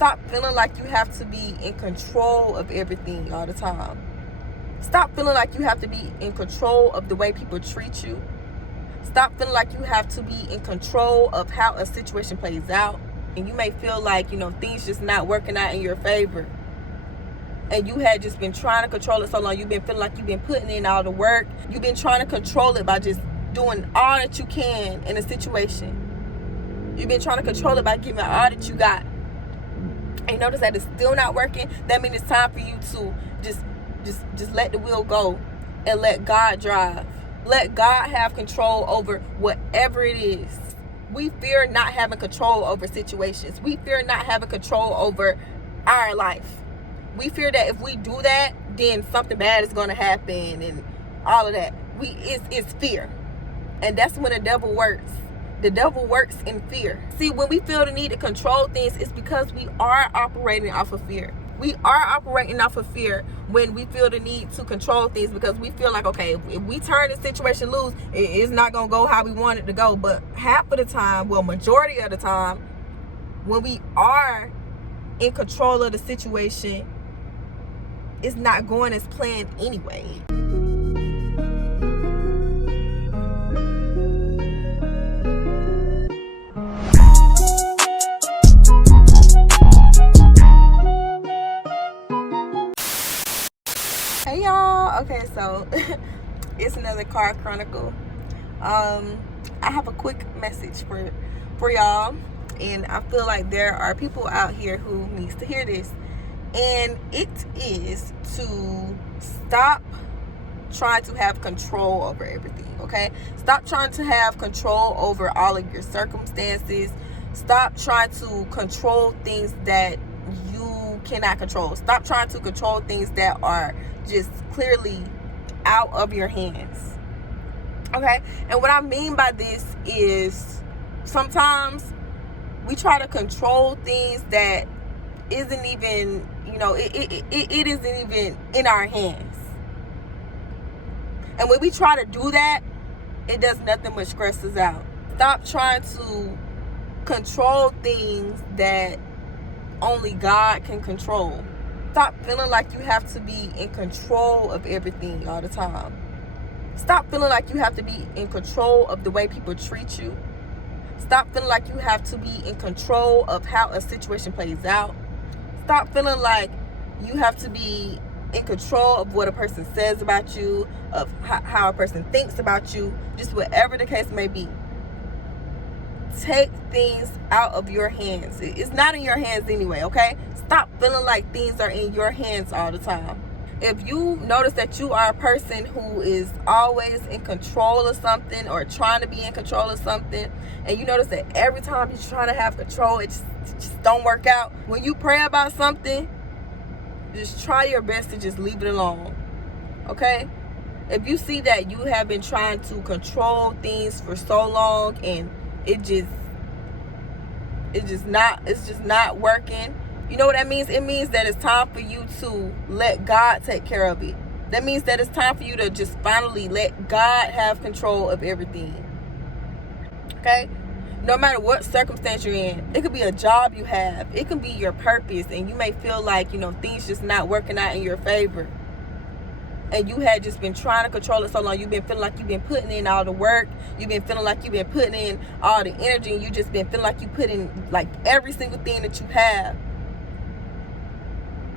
Stop feeling like you have to be in control of everything all the time. Stop feeling like you have to be in control of the way people treat you. Stop feeling like you have to be in control of how a situation plays out. And you may feel like, things just not working out in your favor. And you had just been trying to control it so long. You've been feeling like you've been putting in all the work. You've been trying to control it by just doing all that you can in a situation. You've been trying to control it by giving all that you got. And you notice that it's still not working. That means it's time for you to just let the wheel go and let God drive. Let God have control over whatever it is. We fear not having control over situations. We fear not having control over our life. We fear that if we do that, then something bad is going to happen and all of that. It's fear. And that's when the devil works. The devil works in fear. See, when we feel the need to control things, it's because we are operating off of fear. We are operating off of fear when we feel the need to control things, because we feel like, okay, if we turn the situation loose, it's not going to go how we want it to go. But half of the time, majority of the time, when we are in control of the situation, it's not going as planned anyway. Hey y'all, okay, so it's another Car Chronicle. I have a quick message for y'all, and I feel like there are people out here who needs to hear this, and it is to stop trying to have control over everything. Okay, stop trying to have control over all of your circumstances. Stop trying to control things that you cannot control. Stop trying to control things that are just clearly out of your hands. Okay, and what I mean by this is sometimes we try to control things that isn't even, it isn't even in our hands. And when we try to do that, it does nothing but stress us out. Stop trying to control things that only God can control. Stop feeling like you have to be in control of everything all the time. Stop feeling like you have to be in control of the way people treat you. Stop feeling like you have to be in control of how a situation plays out. Stop feeling like you have to be in control of what a person says about you, of how a person thinks about you, just whatever the case may be. Take things out of your hands. It's not in your hands anyway, okay? Stop feeling like things are in your hands all the time. If you notice that you are a person who is always in control of something or trying to be in control of something, and you notice that every time you're trying to have control, it just don't work out. When you pray about something, just try your best to just leave it alone, okay? If you see that you have been trying to control things for so long and it's just not working, you know what that means? It means that it's time for you to let God take care of it. That means that it's time for you to just finally let God have control of everything. Okay? No matter what circumstance you're in, it could be a job you have, it can be your purpose, and you may feel like, things just not working out in your favor. And you had just been trying to control it so long. You've been feeling like you've been putting in all the work. You've been feeling like you've been putting in all the energy. And you just been feeling like you put in like every single thing that you have.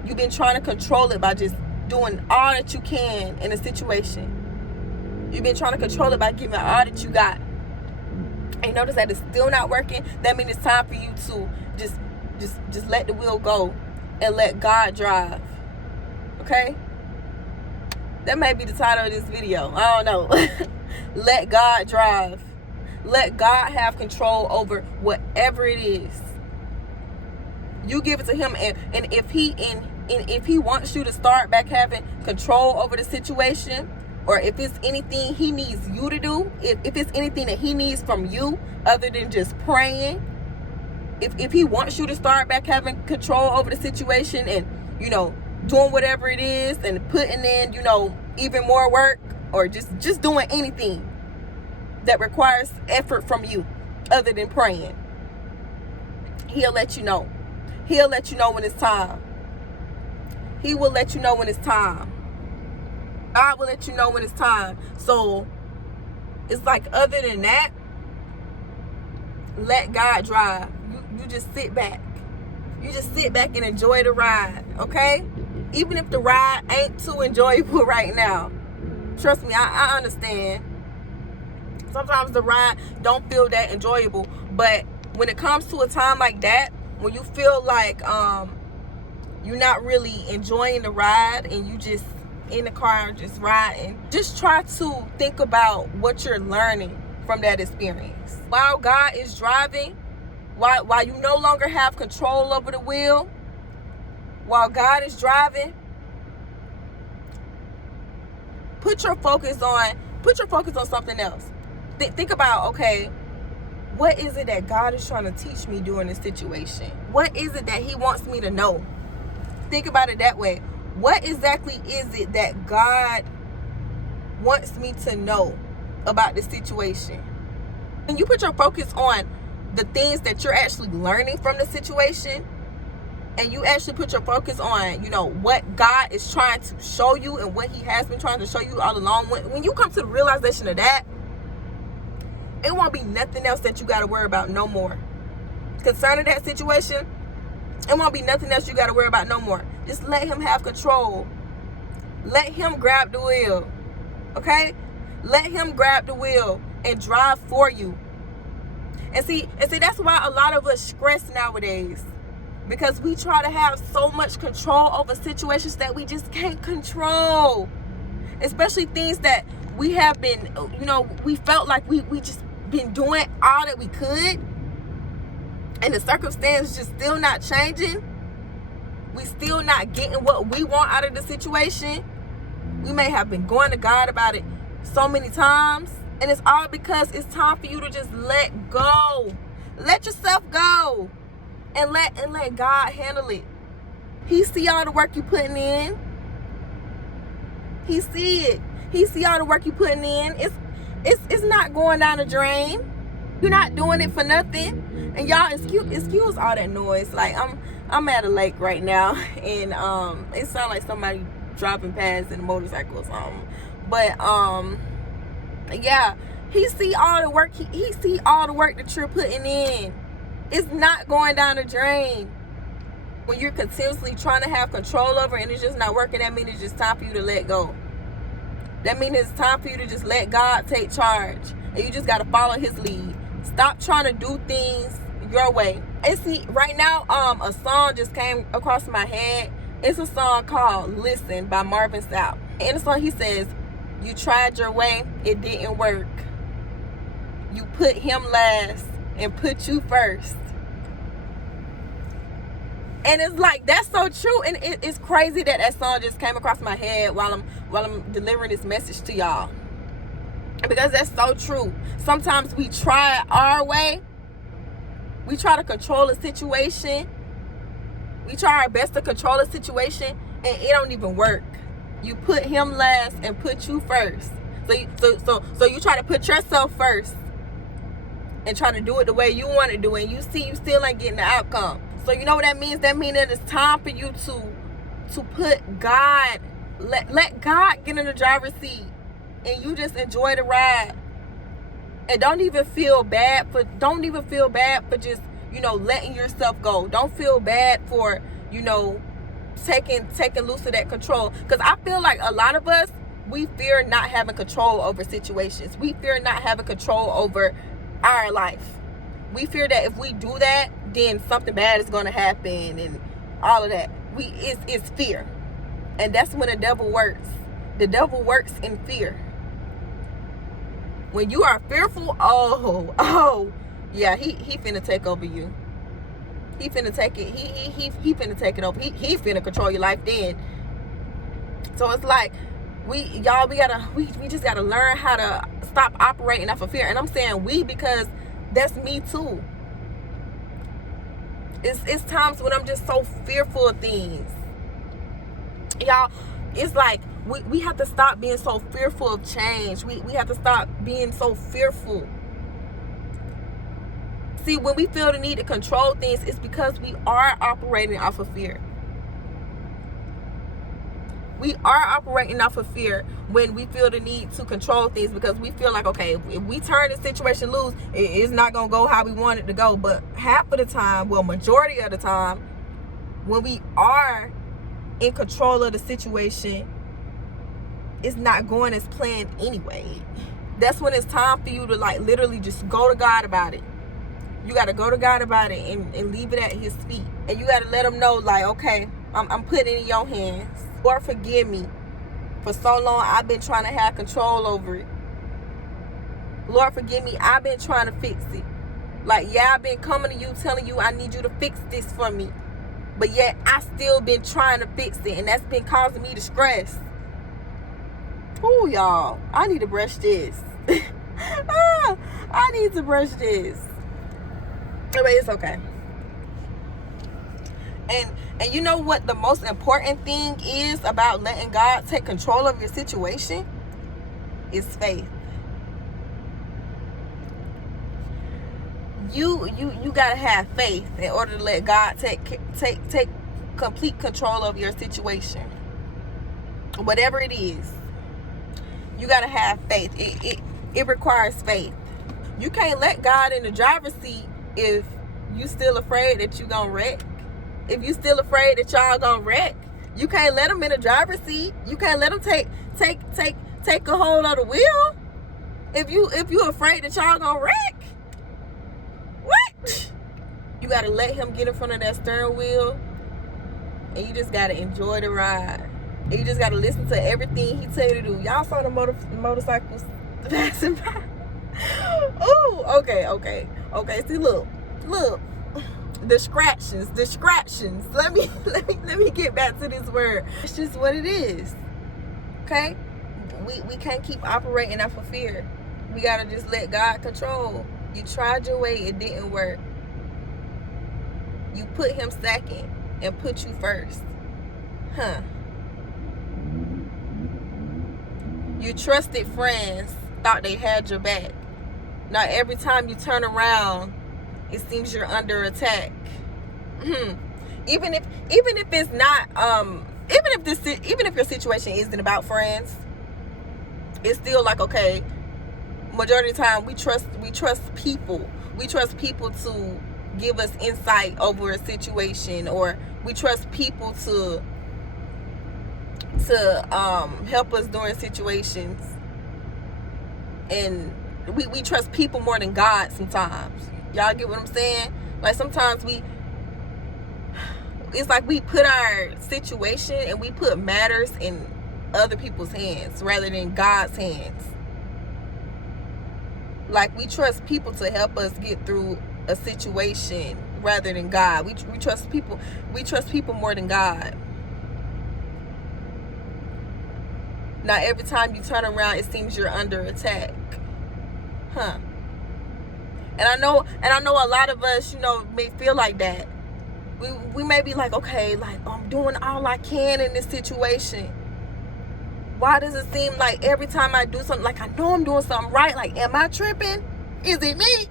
You've been trying to control it by just doing all that you can in a situation. You've been trying to control it by giving all that you got. And you notice that it's still not working. That means it's time for you to just let the wheel go and let God drive. Okay? That may be the title of this video. I don't know. Let God drive. Let God have control over whatever it is. You give it to him, and if he wants you to start back having control over the situation, or if it's anything he needs you to do, if it's anything that he needs from you other than just praying, if he wants you to start back having control over the situation and, doing whatever it is and putting in, even more work, or just doing anything that requires effort from you other than praying, he'll let you know. He'll let you know when it's time. He will let you know when it's time. God will let you know when it's time. So it's like, other than that, let God drive. You just sit back. You just sit back and enjoy the ride, okay? Even if the ride ain't too enjoyable right now. Trust me, I understand. Sometimes the ride don't feel that enjoyable. But when it comes to a time like that, when you feel like you're not really enjoying the ride and you just in the car just riding, just try to think about what you're learning from that experience. While God is driving, while you no longer have control over the wheel, while God is driving, put your focus on something else. Think about, okay, what is it that God is trying to teach me during this situation? What is it that he wants me to know? Think about it that way. What exactly is it that God wants me to know about this situation? When you put your focus on the things that you're actually learning from the situation, and you actually put your focus on, what God is trying to show you and what he has been trying to show you all along, when you come to the realization of that, it won't be nothing else that you got to worry about no more. Concerning that situation, it won't be nothing else you got to worry about no more. Just let him have control. Let him grab the wheel. Okay? Let him grab the wheel and drive for you. And see, that's why a lot of us stress nowadays. Because we try to have so much control over situations that we just can't control. Especially things that we have been, we felt like we just been doing all that we could. And the circumstance just still not changing. We still not getting what we want out of the situation. We may have been going to God about it so many times. And it's all because it's time for you to just let go. Let yourself go. And let God handle it. He see all the work you putting in. He see it. He see all the work you putting in. It's not going down the drain. You're not doing it for nothing. And y'all excuse all that noise. Like I'm at a lake right now, and it sounds like somebody driving past in a motorcycle or something. But yeah, he see all the work. He see all the work that you're putting in. It's not going down the drain. When you're continuously trying to have control over and it's just not working, that means it's just time for you to let go. That means it's time for you to just let God take charge. And you just got to follow his lead. Stop trying to do things your way. And see, right now, a song just came across my head. It's a song called Listen by Marvin Sapp. In the song, he says, you tried your way, it didn't work. You put him last and put you first. And it's like, that's so true. And it's crazy that song just came across my head while I'm delivering this message to y'all. Because that's so true. Sometimes we try our way. We try to control a situation. We try our best to control a situation, and it don't even work. You put him last and put you first. So you try to put yourself first and try to do it the way you want to do it. And you see you still ain't getting the outcome. So you know what that means? That means that it's time for you to put God, let God get in the driver's seat, and you just enjoy the ride. And don't even feel bad for just, letting yourself go. Don't feel bad for, taking loose of that control. Because I feel like a lot of us, we fear not having control over situations. We fear not having control over our life. We fear that if we do that, then something bad is going to happen and all of that. It's fear. And that's when the devil works. The devil works in fear. When you are fearful, yeah, he finna take over you. He finna take it. He finna take it over. He finna control your life then. So it's like we just gotta learn how to stop operating off of fear. And I'm saying we because that's me too. It's times when I'm just so fearful of things. Y'all, it's like we have to stop being so fearful of change. We have to stop being so fearful. See, when we feel the need to control things, it's because we are operating off of fear. We are operating off of fear when we feel the need to control things, because we feel like, okay, if we turn the situation loose, it's not going to go how we want it to go. But half of the time, well, majority of the time, when we are in control of the situation, it's not going as planned anyway. That's when it's time for you to like literally just go to God about it. You got to go to God about it and leave it at his feet. And you got to let him know, like, okay, I'm putting it in your hands. Lord, forgive me. For so long, I've been trying to have control over it. Lord, forgive me. I've been trying to fix it. Like, yeah, I've been coming to you, telling you I need you to fix this for me. But yet, I still been trying to fix it. And that's been causing me to stress. Ooh, y'all. I need to brush this. I need to brush this. But it's okay. And you know what the most important thing is about letting God take control of your situation? Is faith. You gotta have faith in order to let God take complete control of your situation. Whatever it is, you gotta have faith. It requires faith. You can't let God in the driver's seat if you still afraid that you gonna wreck. If you still afraid that y'all gonna wreck, you can't let him in the driver's seat. You can't let him take a hold of the wheel. If you afraid that y'all gonna wreck, what? You gotta let him get in front of that steering wheel, and you just gotta enjoy the ride. And you just gotta listen to everything he tell you to do. Y'all saw the motorcycles passing by. Ooh, okay. See, look. Distractions. Let me get back to this word. It's just what it is. Okay? We can't keep operating off of fear. We gotta just let God control. You tried your way, it didn't work. You put him second and put you first. You trusted friends, thought they had your back. Now every time you turn around, it seems you're under attack. Even if it's not, even if your situation isn't about friends, it's still like, okay, majority of the time we trust people. We trust people to give us insight over a situation, or we trust people to help us during situations, and we trust people more than God sometimes. Y'all get what I'm saying? Like, sometimes it's like we put our situation and we put matters in other people's hands rather than God's hands. Like, we trust people to help us get through a situation rather than God. We trust people more than God. Now every time you turn around, it seems you're under attack. And I know a lot of us, may feel like that. We may be like, okay, like, I'm doing all I can in this situation. Why does it seem like every time I do something, like I know I'm doing something right, like, am I tripping? Is it me?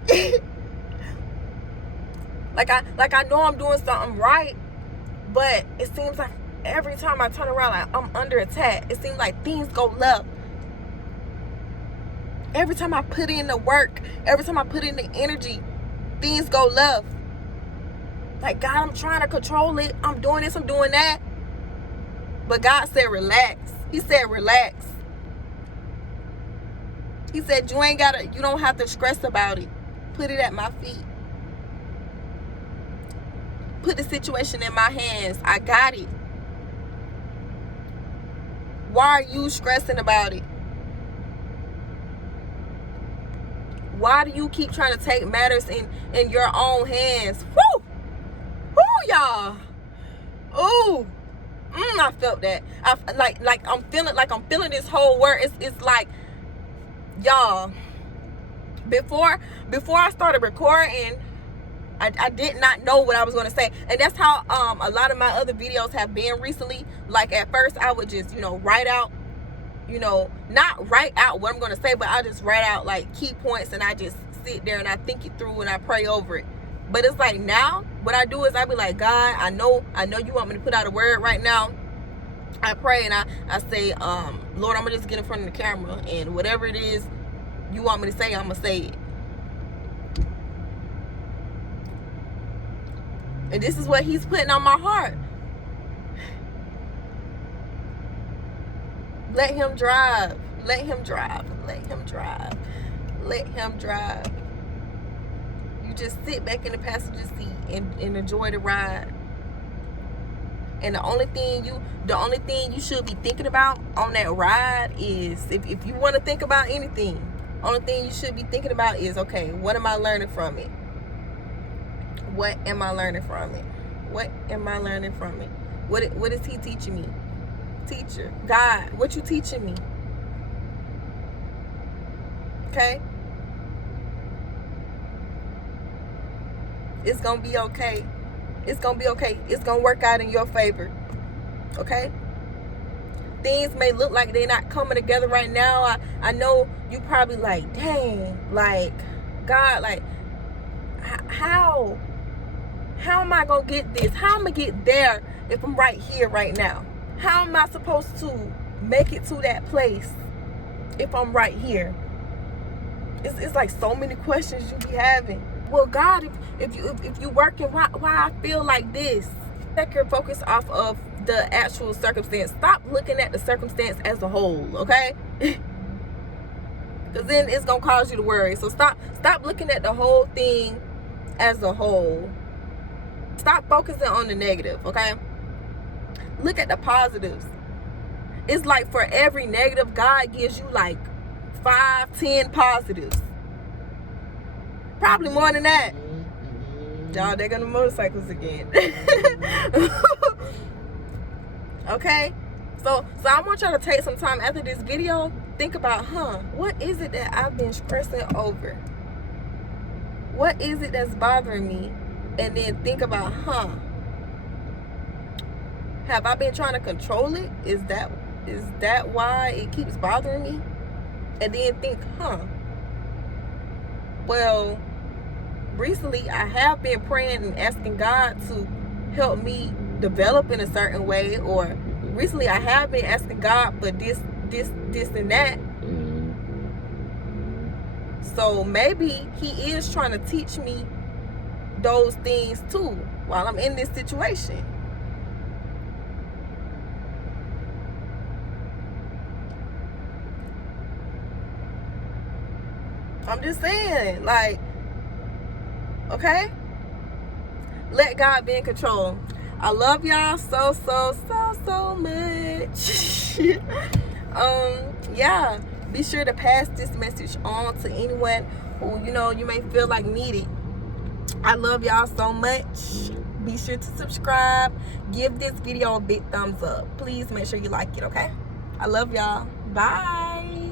like I know I'm doing something right, but it seems like every time I turn around, like, I'm under attack. It seems like things go left. Every time I put in the work, every time I put in the energy, things go left. Like, God, I'm trying to control it. I'm doing this, I'm doing that. But God said, relax. He said, relax. He said, you don't have to stress about it. Put it at my feet. Put the situation in my hands. I got it. Why are you stressing about it? Why do you keep trying to take matters in your own hands? Woo! Woo, y'all. Ooh. I felt that. I'm feeling this whole word. It's like, y'all, before I started recording, I did not know what I was going to say. And that's how a lot of my other videos have been recently. Like, at first I would just, write out, not write out what I'm going to say, but I just write out like key points, and I just sit there and I think it through and I pray over it. But it's like now, what I do is I be like, God, I know you want me to put out a word right now. I pray and I say, Lord, I'm gonna just get in front of the camera, and whatever it is you want me to say, I'm gonna say it. And this is what he's putting on my heart. Let him drive. Let him drive. Let him drive. Let him drive. You just sit back in the passenger seat and enjoy the ride. And the only thing you should be thinking about on that ride is, if you want to think about anything, only thing you should be thinking about is, okay, what am I learning from it? What am I learning from it? What am I learning from it? What is he teaching me? Teacher, God, what you teaching me? Okay? It's gonna be okay. It's gonna be okay. It's gonna work out in your favor. Okay? Things may look like they're not coming together right now. I know you probably like, dang, like, God, like, how am I gonna get this? How am I gonna get there if I'm right here right now? How am I supposed to make it to that place if I'm right here? It's like so many questions you be having. Well, God, if you working, why I feel like this? Take your focus off of the actual circumstance. Stop looking at the circumstance as a whole, okay? Because then it's gonna cause you to worry. So stop looking at the whole thing as a whole. Stop focusing on the negative, okay? Look at the positives. It's like for every negative, God gives you like 5, 10 positives. Probably more than that. Y'all, they're gonna motorcycles again. Okay? So I want y'all to take some time after this video. Think about, what is it that I've been stressing over? What is it that's bothering me? And then think about, have I been trying to control it? Is that why it keeps bothering me? And then think, well, recently I have been praying and asking God to help me develop in a certain way, or recently I have been asking God for this and that. So maybe he is trying to teach me those things too while I'm in this situation. I'm just saying, like, okay? Let God be in control. I love y'all so much. Yeah, be sure to pass this message on to anyone who, you may feel like need it. I love y'all so much. Be sure to subscribe. Give this video a big thumbs up. Please make sure you like it, okay? I love y'all. Bye.